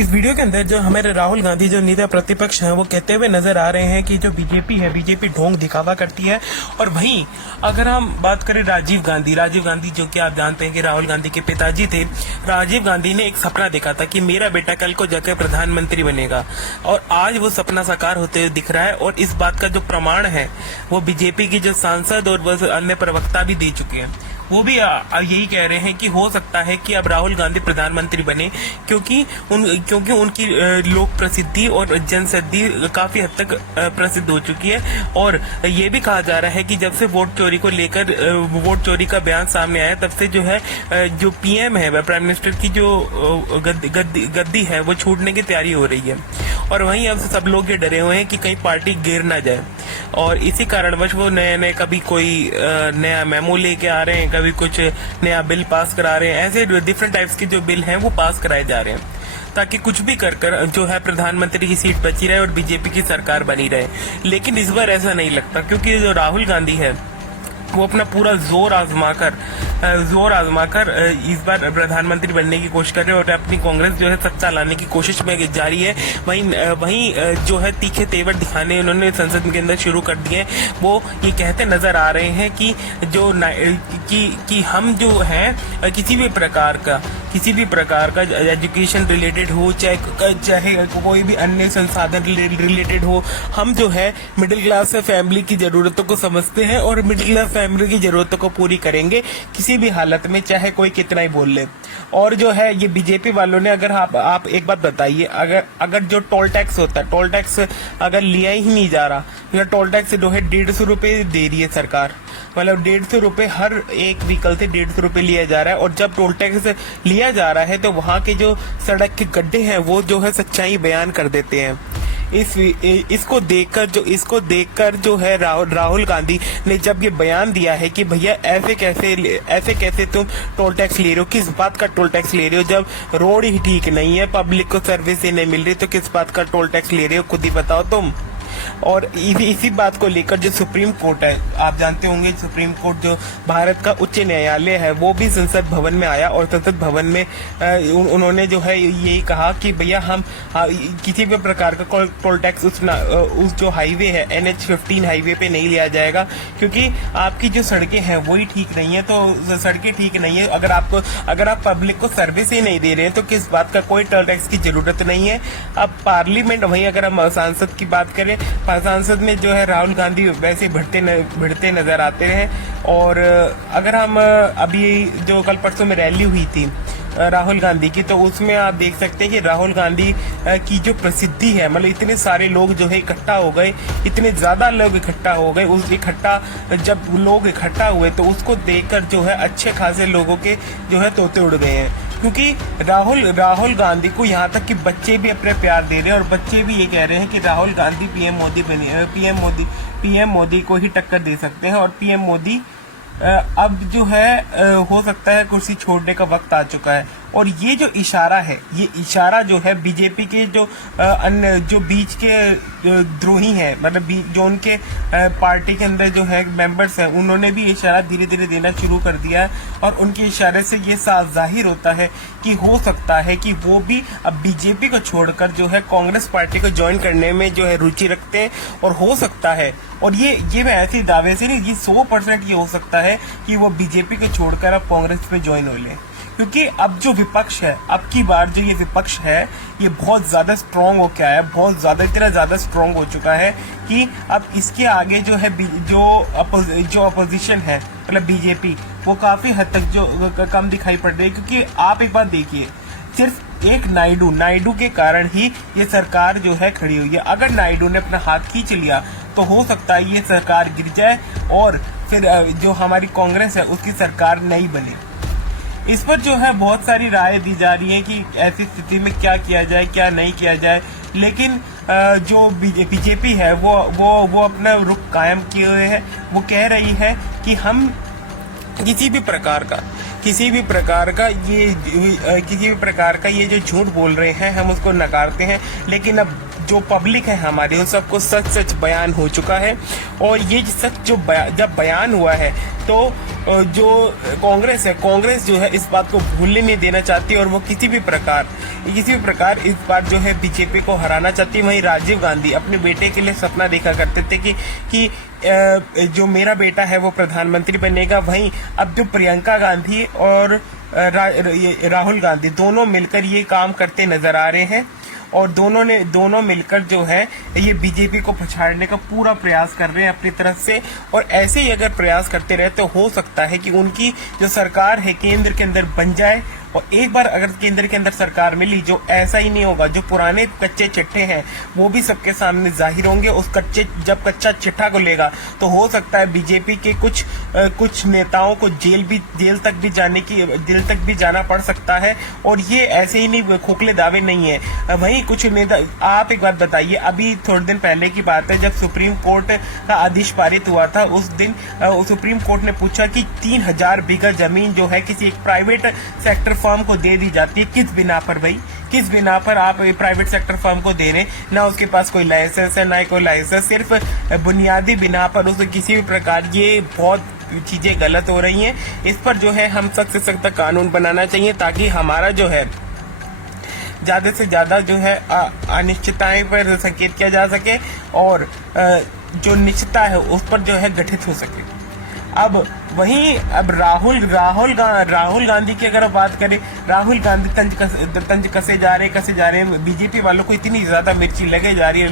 इस वीडियो के अंदर जो हमारे राहुल गांधी जो नेता प्रतिपक्ष हैं वो कहते हुए नजर आ रहे हैं कि जो बीजेपी है, बीजेपी ढोंग दिखावा करती है। और वहीं अगर हम बात करें राजीव गांधी जो कि आप जानते हैं कि राहुल गांधी के पिताजी थे, राजीव गांधी ने एक सपना देखा था कि मेरा बेटा कल को जाकर प्रधानमंत्री बनेगा, और आज वो सपना साकार होते हुए दिख रहा है। और इस बात का जो प्रमाण है वो बीजेपी की जो सांसद और वह अन्य प्रवक्ता भी दे चुके हैं। वो भी यही कह रहे हैं कि हो सकता है कि अब राहुल गांधी प्रधानमंत्री बने, क्योंकि उनकी लोक प्रसिद्धि और जनसद्दी काफी हद तक प्रसिद्ध हो चुकी है। और ये भी कहा जा रहा है कि जब से वोट चोरी को लेकर वोट चोरी का बयान सामने आया, तब से जो है जो पीएम है, प्राइम मिनिस्टर की जो गद्दी है वो छूटने की तैयारी हो रही है। और वहीं अब सब लोग ये डरे हुए हैं कि कहीं पार्टी गिर ना जाए, और इसी कारणवश वो नए कभी कोई नया मेमो लेके आ रहे हैं, कभी कुछ नया बिल पास करा रहे हैं। ऐसे डिफरेंट टाइप्स के जो बिल हैं वो पास कराए जा रहे हैं ताकि कुछ भी कर जो है प्रधानमंत्री की सीट बची रहे और बीजेपी की सरकार बनी रहे। लेकिन इस बार ऐसा नहीं लगता, क्योंकि जो राहुल गांधी है वो अपना पूरा जोर आजमाकर इस बार प्रधानमंत्री बनने की कोशिश कर रहे हैं और अपनी कांग्रेस जो है सत्ता लाने की कोशिश में जारी है। वहीं जो है तीखे तेवर दिखाने उन्होंने संसद के अंदर शुरू कर दिए। वो ये कहते नजर आ रहे हैं कि जो कि हम जो है किसी भी प्रकार का एजुकेशन रिलेटेड हो, चाहे कोई भी अन्य संसाधन रिलेटेड हो, हम जो है मिडिल क्लास फैमिली की जरूरतों को समझते हैं और मिडिल क्लास फैमिली की जरूरतों को पूरी करेंगे किसी भी हालत में, चाहे कोई कितना ही बोल ले। और जो है ये बीजेपी वालों ने, अगर आप एक बात बताइए, अगर जो टोल टैक्स होता है, टोल टैक्स अगर लिया ही नहीं जा रहा, या टोल टैक्स जो है 150 रुपए दे रही है सरकार, मतलब 150 रुपए हर एक व्हीकल से 150 रुपए लिया जा रहा है। और जब टोल टैक्स लिया जा रहा है तो वहाँ के जो सड़क के गड्ढे हैं वो जो है सच्चाई बयान कर देते हैं। इसको देखकर जो है राहुल गांधी ने जब ये बयान दिया है कि भैया ऐसे कैसे तुम टोल टैक्स ले रहे हो, किस बात का टोल टैक्स ले रहे हो, जब रोड ही ठीक नहीं है, पब्लिक को सर्विस ही नहीं मिल रही, तो किस बात का टोल टैक्स ले रहे हो, खुद ही बताओ तुम। और इसी बात को लेकर जो सुप्रीम कोर्ट है, आप जानते होंगे सुप्रीम कोर्ट जो भारत का उच्च न्यायालय है, वो भी संसद भवन में आया और संसद भवन में उन्होंने जो है यही कहा कि भैया हम किसी भी प्रकार का टोल टैक्स उस जो हाईवे है NH-15 हाईवे पे नहीं लिया जाएगा, क्योंकि आपकी जो सड़कें हैं वही ठीक नहीं है। तो सड़कें ठीक नहीं है, अगर आप पब्लिक को सर्विस ही नहीं दे रहे हैं तो किस बात का कोई टोल टैक्स की जरूरत नहीं है। अब पार्लियामेंट, वहीं अगर हम सांसद की बात करें, सांसद में जो है राहुल गांधी वैसे भिड़ते नजर आते हैं। और अगर हम अभी जो कल परसों में रैली हुई थी राहुल गांधी की, तो उसमें आप देख सकते हैं कि राहुल गांधी की जो प्रसिद्धि है, मतलब इतने सारे लोग जो है इकट्ठा हो गए, इतने ज्यादा लोग इकट्ठा हो गए। जब लोग इकट्ठा हुए तो उसको देखकर जो है अच्छे खासे लोगों के जो है तोते उड़ गए हैं, क्योंकि राहुल गांधी को यहाँ तक कि बच्चे भी अपने प्यार दे रहे हैं और बच्चे भी ये कह रहे हैं कि राहुल गांधी पीएम मोदी को ही टक्कर दे सकते हैं। और पीएम मोदी अब जो है हो सकता है कुर्सी छोड़ने का वक्त आ चुका है। और ये जो इशारा है, ये इशारा जो है बीजेपी के जो अन्य जो बीच के द्रोही हैं, मतलब जो उनके पार्टी के अंदर जो है मेंबर्स हैं, उन्होंने भी इशारा धीरे धीरे देना शुरू कर दिया है। और उनके इशारे से ये साफ जाहिर होता है कि हो सकता है कि वो भी अब बीजेपी को छोड़कर जो है कांग्रेस पार्टी को ज्वाइन करने में जो है रुचि रखते हैं। और हो सकता है, और ये मैं ऐसे दावे से नहीं, ये 100% ये हो सकता है कि वो बीजेपी को छोड़कर अब कांग्रेस में ज्वाइन हो ले, क्योंकि अब जो विपक्ष है, अब की बार जो ये विपक्ष है, ये बहुत ज्यादा स्ट्रांग हो गया है, इतना ज्यादा स्ट्रांग हो चुका है कि अब इसके आगे जो है जो अपोजिशन है, मतलब बीजेपी, वो काफी हद तक जो कम दिखाई पड़ रही है। क्योंकि आप एक बात देखिए, सिर्फ एक नायडू के कारण ही ये सरकार जो है खड़ी हुई है। अगर नायडू ने अपना हाथ खींच लिया तो हो सकता है ये सरकार गिर जाए और फिर जो हमारी कांग्रेस है उसकी सरकार नहीं बने। इस पर जो है बहुत सारी राय दी जा रही है कि ऐसी स्थिति में क्या किया जाए, क्या नहीं किया जाए। लेकिन जो बीजेपी है वो अपना रुख कायम किए हुए है। वो कह रही है कि हम किसी भी प्रकार का ये जो झूठ बोल रहे हैं हम उसको नकारते हैं। लेकिन अब जो पब्लिक है हमारी, उन सबको सच बयान हो चुका है। और ये सच जब बयान हुआ है तो जो कांग्रेस है, कांग्रेस जो है इस बात को भूलने नहीं देना चाहती और वो किसी भी प्रकार इस बार जो है बीजेपी को हराना चाहती है। वहीं राजीव गांधी अपने बेटे के लिए सपना देखा करते थे कि जो मेरा बेटा है वो प्रधानमंत्री बनेगा। वहीं अब जो प्रियंका गांधी और राहुल गांधी दोनों मिलकर ये काम करते नजर आ रहे हैं और दोनों मिलकर जो है ये बीजेपी को पछाड़ने का पूरा प्रयास कर रहे हैं अपनी तरफ से। और ऐसे ही अगर प्रयास करते रहे तो हो सकता है कि उनकी जो सरकार है केंद्र के अंदर बन जाए। और एक बार अगर केंद्र के अंदर सरकार मिली, जो ऐसा ही नहीं होगा, जो पुराने कच्चे चिट्ठे हैं वो भी सबके सामने जाहिर होंगे। जब कच्चा चिट्ठा को लेगा तो हो सकता है बीजेपी के कुछ नेताओं को जेल तक भी जाना पड़ सकता है। और ये ऐसे ही नहीं खोखले दावे नहीं है। वहीं कुछ नेता, आप एक बात बताइए, अभी थोड़े दिन पहले की बात है जब सुप्रीम कोर्ट का आदेश पारित हुआ था, उस दिन सुप्रीम कोर्ट ने पूछा कि 3000 बीघा जमीन जो है किसी एक प्राइवेट सेक्टर फर्म को दे दी जाती है। किस बिना पर भाई, किस बिना पर आप प्राइवेट सेक्टर फर्म को दे रहे हैं? ना उसके पास कोई लाइसेंस है, ना ही कोई लाइसेंस, सिर्फ बुनियादी बिना पर उसे किसी भी प्रकार, ये बहुत चीजें गलत हो रही हैं। इस पर जो है हम सख्त से सख्त कानून बनाना चाहिए ताकि हमारा जो है ज्यादा से ज्यादा जो है अनिश्चितताएं पर संकेत किया जा सके और जो निश्चितता है उस पर जो है गठित हो सके। अब राहुल गांधी की अगर बात करें, राहुल गांधी तंज कसे जा रहे हैं। बीजेपी वालों को इतनी ज्यादा मिर्ची लगे जा रही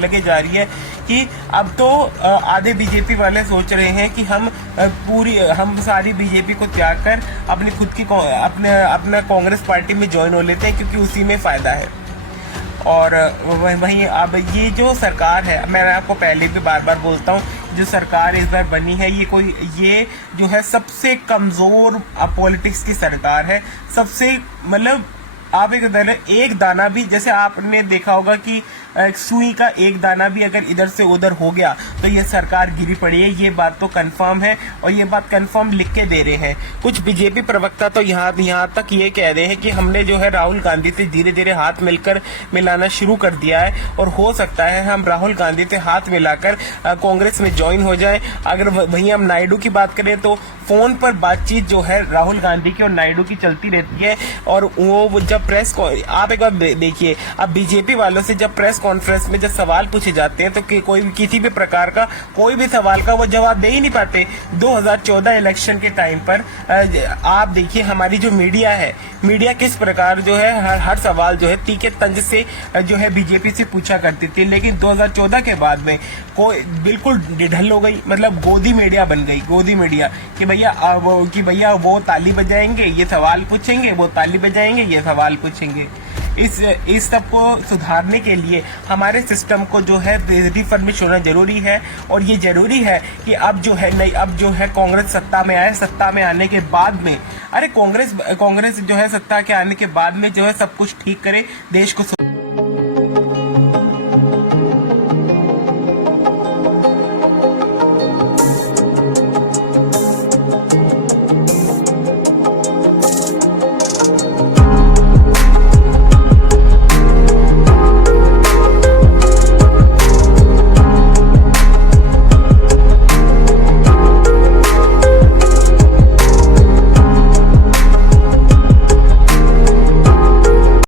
है कि अब तो आधे बीजेपी वाले सोच रहे हैं कि हम सारी बीजेपी को त्याग कर अपने कांग्रेस पार्टी में ज्वाइन हो लेते हैं क्योंकि उसी में फायदा है। और वहीं अब ये जो सरकार है, मैं आपको पहले भी बार बार बोलता हूँ, जो सरकार इस बार बनी है ये जो है सबसे कमजोर पॉलिटिक्स की सरकार है। सबसे मतलब आप एक दाना भी, जैसे आपने देखा होगा कि सुई का एक दाना भी अगर इधर से उधर हो गया तो ये सरकार गिरी पड़ी है। ये बात तो कंफर्म है और ये बात कंफर्म लिख के दे रहे हैं। कुछ बीजेपी प्रवक्ता तो यहाँ तक ये कह रहे हैं कि हमने जो है राहुल गांधी से धीरे धीरे हाथ मिलाना शुरू कर दिया है और हो सकता है हम राहुल गांधी से हाथ मिलाकर कांग्रेस में ज्वाइन हो जाए। अगर वहीं हम नायडू की बात करें तो फोन पर बातचीत जो है राहुल गांधी की और नायडू की चलती रहती है। और वो जब आप एक बार देखिए, अब बीजेपी वालों से जब प्रेस कॉन्फ्रेंस में जब सवाल पूछे जाते हैं तो कोई किसी भी प्रकार का कोई भी सवाल का वो जवाब दे ही नहीं पाते। 2014 इलेक्शन के टाइम पर आप देखिए हमारी जो मीडिया है, मीडिया किस प्रकार जो है हर सवाल जो है तीखे तंज से जो है बीजेपी से पूछा करती थी। लेकिन 2014 के बाद में कोई बिल्कुल ढिल हो गई, मतलब गोदी मीडिया बन गई, गोदी मीडिया कि भैया वो ताली बजाएंगे ये सवाल पूछेंगे, वो ताली बजाएंगे ये सवाल पूछेंगे। इस सब को सुधारने के लिए हमारे सिस्टम को जो है रिफर्मिश होना जरूरी है। और ये जरूरी है कि अब जो है कांग्रेस सत्ता में आए। सत्ता में आने के बाद में कांग्रेस जो है सत्ता के आने के बाद में जो है सब कुछ ठीक करे, देश को